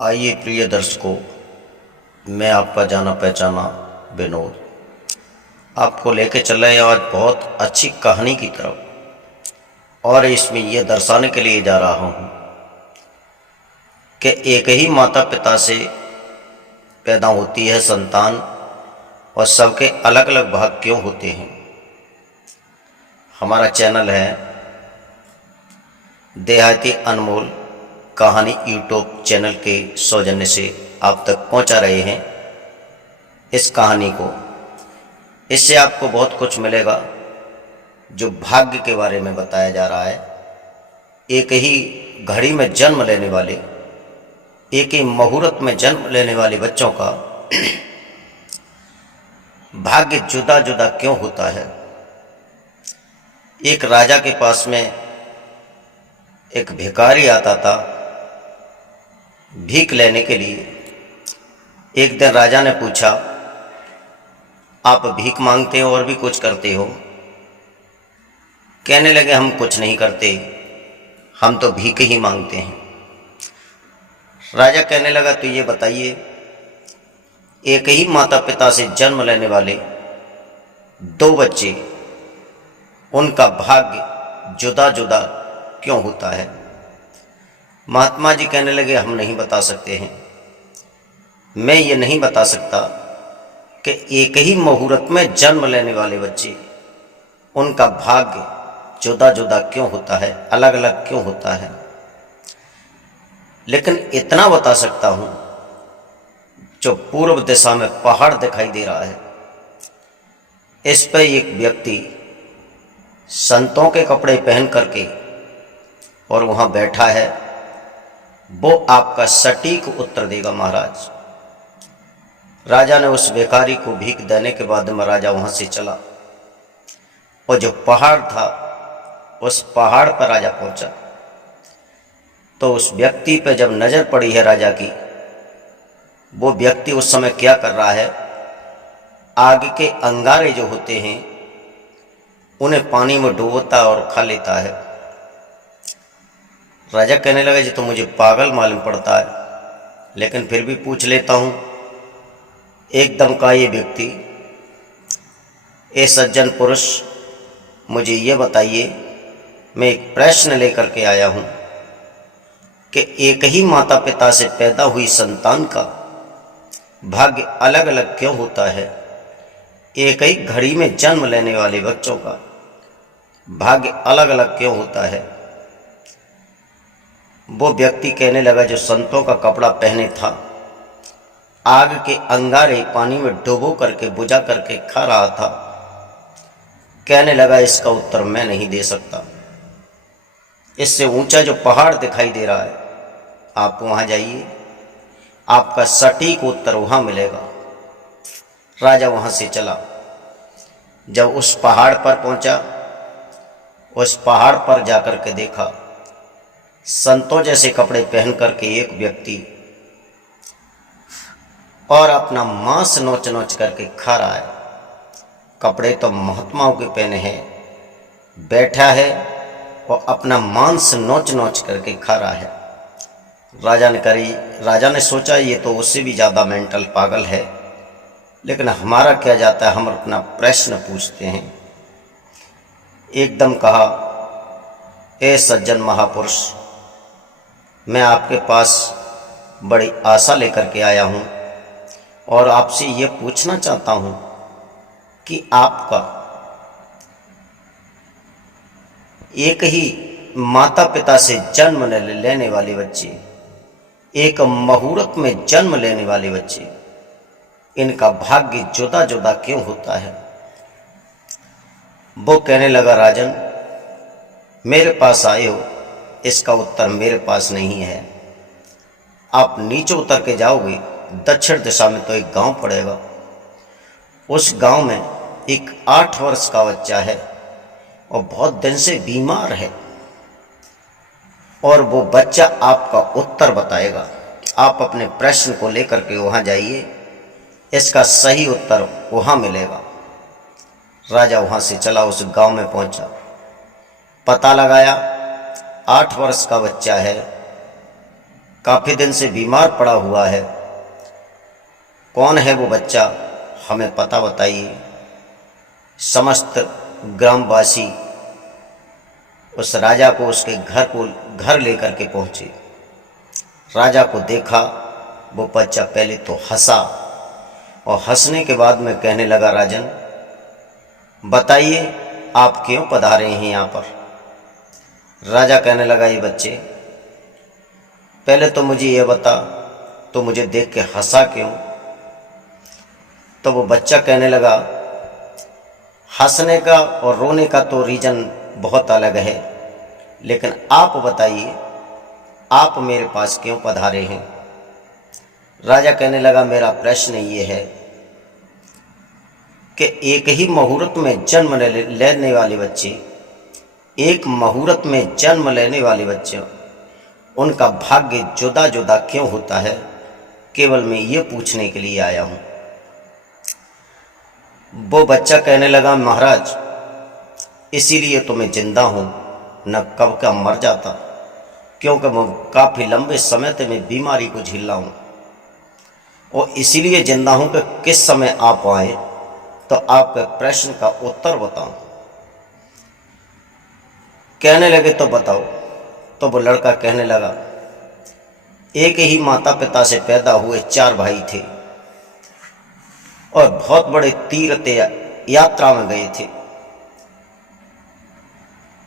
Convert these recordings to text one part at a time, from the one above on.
आइए प्रिय दर्शकों, मैं आपका जाना पहचाना विनोद आपको लेके चल रहे हैं आज बहुत अच्छी कहानी की तरफ। और इसमें यह दर्शाने के लिए जा रहा हूँ कि एक ही माता पिता से पैदा होती है संतान और सबके अलग अलग भाग क्यों होते हैं। हमारा चैनल है देहाती अनमोल कहानी यूट्यूब चैनल के सौजन्य से आप तक पहुंचा रहे हैं इस कहानी को। इससे आपको बहुत कुछ मिलेगा। जो भाग्य के बारे में बताया जा रहा है, एक ही घड़ी में जन्म लेने वाले, एक ही मुहूर्त में जन्म लेने वाले बच्चों का भाग्य जुदा जुदा क्यों होता है। एक राजा के पास में एक भिखारी आता था भीख लेने के लिए। एक दिन राजा ने पूछा, आप भीख मांगते हो और भी कुछ करते हो? कहने लगे, हम कुछ नहीं करते, हम तो भीख ही मांगते हैं। राजा कहने लगा, तो ये बताइए, एक ही माता पिता से जन्म लेने वाले दो बच्चे, उनका भाग्य जुदा जुदा क्यों होता है? महात्मा जी कहने लगे, हम नहीं बता सकते हैं। मैं ये नहीं बता सकता कि एक ही मुहूर्त में जन्म लेने वाले बच्चे, उनका भाग्य जुदा जुदा क्यों होता है, अलग अलग क्यों होता है। लेकिन इतना बता सकता हूँ, जो पूर्व दिशा में पहाड़ दिखाई दे रहा है, इस पर एक व्यक्ति संतों के कपड़े पहन करके और वहाँ बैठा है, वो आपका सटीक उत्तर देगा महाराज। राजा ने उस भिखारी को भीख देने के बाद में राजा वहाँ से चला और जो पहाड़ था उस पहाड़ पर राजा पहुँचा। तो उस व्यक्ति पर जब नज़र पड़ी है राजा की, वो व्यक्ति उस समय क्या कर रहा है, आग के अंगारे जो होते हैं उन्हें पानी में डुबोता और खा लेता है। राजा कहने लगा, जी तो मुझे पागल मालूम पड़ता है, लेकिन फिर भी पूछ लेता हूँ। एकदम का ये व्यक्ति, ए सज्जन पुरुष, मुझे ये बताइए, मैं एक प्रश्न लेकर के आया हूँ कि एक ही माता पिता से पैदा हुई संतान का भाग्य अलग अलग क्यों होता है। एक ही घड़ी में जन्म लेने वाले बच्चों का भाग्य अलग अलग क्यों होता है। वो व्यक्ति कहने लगा, जो संतों का कपड़ा पहने था, आग के अंगारे पानी में डुबो करके बुझा करके खा रहा था। कहने लगा, इसका उत्तर मैं नहीं दे सकता। इससे ऊंचा जो पहाड़ दिखाई दे रहा है, आप वहां जाइए, आपका सटीक उत्तर वहां मिलेगा। राजा वहां से चला। जब उस पहाड़ पर पहुंचा, उस पहाड़ पर जाकर के देखा, संतों जैसे कपड़े पहन करके एक व्यक्ति और अपना मांस नोच नोच करके खा रहा है। कपड़े तो महात्माओं के पहने हैं, बैठा है और अपना मांस नोच नोच करके खा रहा है। राजा ने सोचा, ये तो उससे भी ज़्यादा मेंटल पागल है, लेकिन हमारा क्या जाता है, हम अपना प्रश्न पूछते हैं। एकदम कहा, ए सज्जन महापुरुष, मैं आपके पास बड़ी आशा लेकर के आया हूँ और आपसे ये पूछना चाहता हूँ कि आपका एक ही माता पिता से जन्म लेने वाले बच्चे, एक मुहूर्त में जन्म लेने वाले बच्चे, इनका भाग्य जुदा जुदा क्यों होता है। वो कहने लगा, राजन, मेरे पास आए हो, इसका उत्तर मेरे पास नहीं है। आप नीचे उतर के जाओगे, दक्षिण दिशा में तो एक गांव पड़ेगा। उस गांव में एक 8 वर्ष का बच्चा है और बहुत दिन से बीमार है, और वो बच्चा आपका उत्तर बताएगा। आप अपने प्रश्न को लेकर के वहां जाइए, इसका सही उत्तर वहां मिलेगा। राजा वहां से चला, उस गांव में पहुंचा, पता लगाया, 8 वर्ष का बच्चा है काफ़ी दिन से बीमार पड़ा हुआ है। कौन है वो बच्चा, हमें पता बताइए। समस्त ग्रामवासी उस राजा को उसके घर लेकर के पहुँचे। राजा को देखा, वो बच्चा पहले तो हंसा और हंसने के बाद में कहने लगा, राजन बताइए आप क्यों पधारे हैं यहाँ पर। राजा कहने लगा, ये बच्चे पहले तो मुझे ये बता, तो मुझे देख के हंसा क्यों। तो वो बच्चा कहने लगा, हंसने का और रोने का तो रीज़न बहुत अलग है, लेकिन आप बताइए आप मेरे पास क्यों पधारे हैं। राजा कहने लगा, मेरा प्रश्न ये है कि एक ही मुहूर्त में जन्म लेने वाले बच्चे, एक मुहूर्त में जन्म लेने वाले बच्चे, उनका भाग्य जुदा जुदा क्यों होता है, केवल मैं ये पूछने के लिए आया हूँ। वो बच्चा कहने लगा, महाराज इसीलिए तो मैं जिंदा हूँ, न कब का मर जाता, क्योंकि मैं काफ़ी लंबे समय से मैं बीमारी को झेल रहा हूँ और इसीलिए जिंदा हूँ कि किस समय आप आए तो आपके प्रश्न का उत्तर बताऊं। कहने लगे, तो बताओ। तो वो लड़का कहने लगा, एक ही माता पिता से पैदा हुए 4 भाई थे और बहुत बड़े तीर्थ यात्रा में गए थे।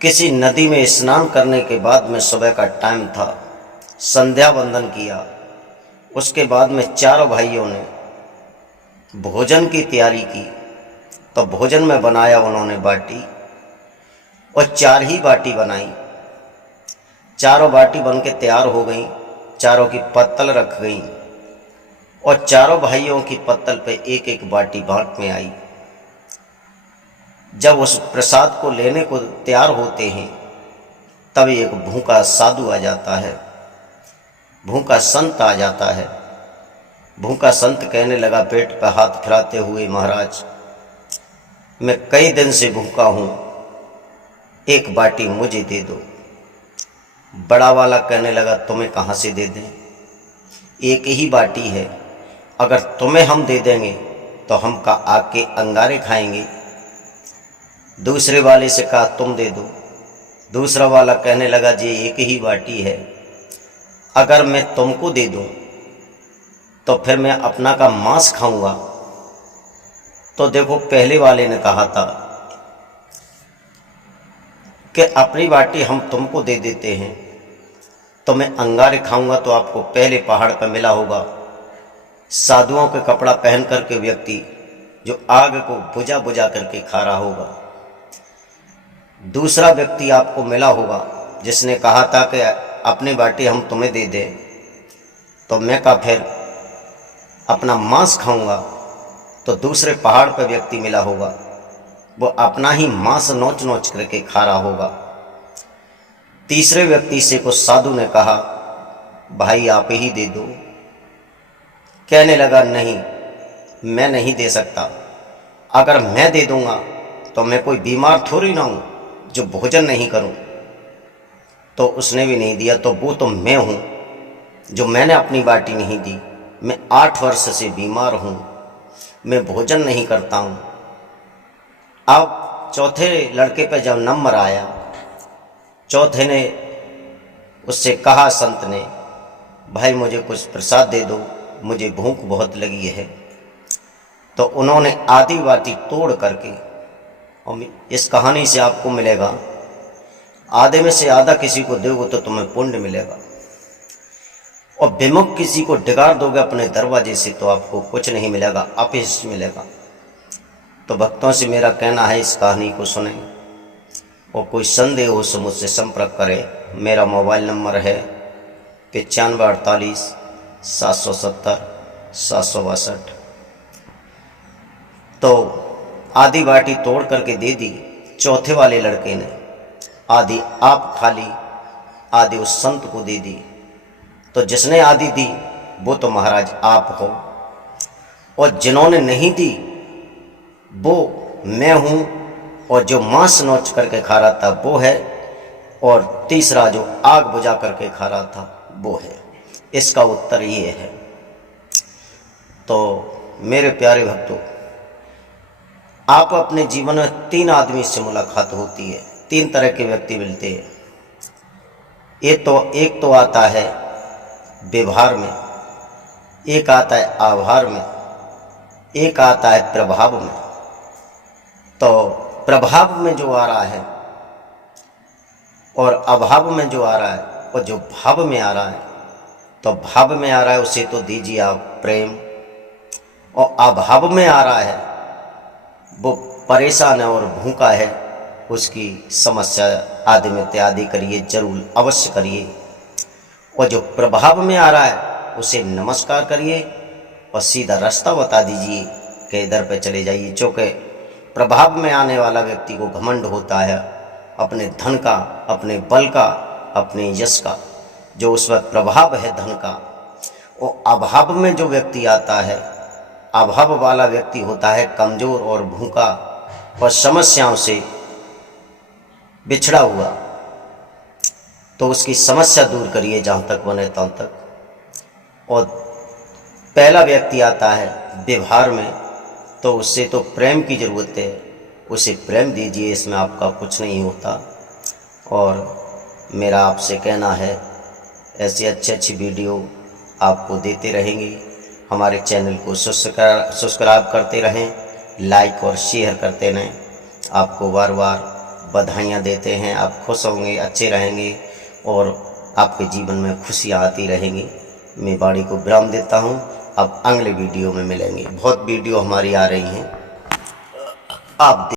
किसी नदी में स्नान करने के बाद में सुबह का टाइम था, संध्या वंदन किया। उसके बाद में 4 भाइयों ने भोजन की तैयारी की। तो भोजन में बनाया उन्होंने बाटी, और 4 ही बाटी बनाई। चारों बाटी बन के तैयार हो गई, चारों की पत्तल रख गई और चारों भाइयों की पत्तल पे एक एक बाटी बांट में आई। जब उस प्रसाद को लेने को तैयार होते हैं, तब एक भूखा साधु आ जाता है, भूखा संत आ जाता है। भूखा संत कहने लगा पेट पर हाथ फिराते हुए, महाराज मैं कई दिन से भूखा हूँ, एक बाटी मुझे दे दो। बड़ा वाला कहने लगा, तुम्हें कहाँ से दे दें, एक ही बाटी है, अगर तुम्हें हम दे देंगे तो हम का आके अंगारे खाएंगे। दूसरे वाले से कहा, तुम दे दो। दूसरा वाला कहने लगा, जी एक ही बाटी है, अगर मैं तुमको दे दूं तो फिर मैं अपना का मांस खाऊंगा। तो देखो, पहले वाले ने कहा था कि अपनी बाटी हम तुमको दे देते हैं तो मैं अंगारे खाऊंगा, तो आपको पहले पहाड़ पर मिला होगा साधुओं के कपड़ा पहन करके व्यक्ति जो आग को बुझा बुझा करके खा रहा होगा। दूसरा व्यक्ति आपको मिला होगा जिसने कहा था कि अपनी बाटी हम तुम्हें दे दें तो मैं का फिर अपना मांस खाऊंगा। तो दूसरे पहाड़ पर व्यक्ति मिला होगा, वो अपना ही मांस नोच नोच करके खा रहा होगा। तीसरे व्यक्ति से कुछ साधु ने कहा, भाई आप ही दे दो। कहने लगा, नहीं मैं नहीं दे सकता, अगर मैं दे दूंगा तो मैं कोई बीमार थोड़ी ना हूँ जो भोजन नहीं करूँ। तो उसने भी नहीं दिया। तो वो तो मैं हूँ जो मैंने अपनी बाटी नहीं दी। मैं 8 वर्ष से बीमार हूँ, मैं भोजन नहीं करता हूँ। अब चौथे लड़के पे जब नंबर आया, चौथे ने उससे कहा, संत ने, भाई मुझे कुछ प्रसाद दे दो, मुझे भूख बहुत लगी है। तो उन्होंने आधी बाटी तोड़ करके, और इस कहानी से आपको मिलेगा आधे में से आधा किसी को दोगे तो तुम्हें पुण्य मिलेगा, और विमुख किसी को डिगाड़ दोगे अपने दरवाजे से तो आपको कुछ नहीं मिलेगा, अपयश मिलेगा। तो भक्तों से मेरा कहना है, इस कहानी को सुने और कोई संदेह हो तो मुझसे संपर्क करें। मेरा मोबाइल नंबर है 9548 770 762। तो आधी बाटी तोड़ करके दे दी चौथे वाले लड़के ने, आधी आप खा ली, आधी उस संत को दे दी। तो जिसने आधी दी वो तो महाराज आप हो, और जिन्होंने नहीं दी वो मैं हूँ, और जो मांस नोच करके खा रहा था वो है, और तीसरा जो आग बुझा करके खा रहा था वो है। इसका उत्तर ये है। तो मेरे प्यारे भक्तों, आप अपने जीवन में 3 आदमी से मुलाकात होती है, 3 तरह के व्यक्ति मिलते हैं। एक तो आता है व्यवहार में, एक आता है आभार में, एक आता है प्रभाव में। तो प्रभाव में जो आ रहा है और अभाव में जो आ रहा है और जो भाव में आ रहा है, तो भाव में आ रहा है उसे तो दीजिए आप प्रेम, और अभाव में आ रहा है वो परेशान है और भूखा है, उसकी समस्या आदि में इत्यादि करिए, जरूर अवश्य करिए। और जो प्रभाव में आ रहा है उसे नमस्कार करिए और सीधा रास्ता बता दीजिए कि इधर पे चले जाइए। चूँकि प्रभाव में आने वाला व्यक्ति को घमंड होता है अपने धन का, अपने बल का, अपने यश का, जो उस वक्त प्रभाव है धन का। और अभाव में जो व्यक्ति आता है, अभाव वाला व्यक्ति होता है कमज़ोर और भूखा और समस्याओं से बिछड़ा हुआ। तो उसकी समस्या दूर करिए जहाँ तक बने तहाँ तक। और पहला व्यक्ति आता है व्यवहार में, तो उससे तो प्रेम की ज़रूरत है, उसे प्रेम दीजिए, इसमें आपका कुछ नहीं होता। और मेरा आपसे कहना है ऐसी अच्छी वीडियो आपको देते रहेंगे। हमारे चैनल को सब्सक्राइब करते रहें, लाइक और शेयर करते रहें। आपको बार बार बधाइयाँ देते हैं। आप खुश होंगे, अच्छे रहेंगे और आपके जीवन में खुशियाँ आती रहेंगी। मैं वाणी को विराम देता हूँ। अब अगले वीडियो में मिलेंगे। बहुत वीडियो हमारी आ रही हैं, आप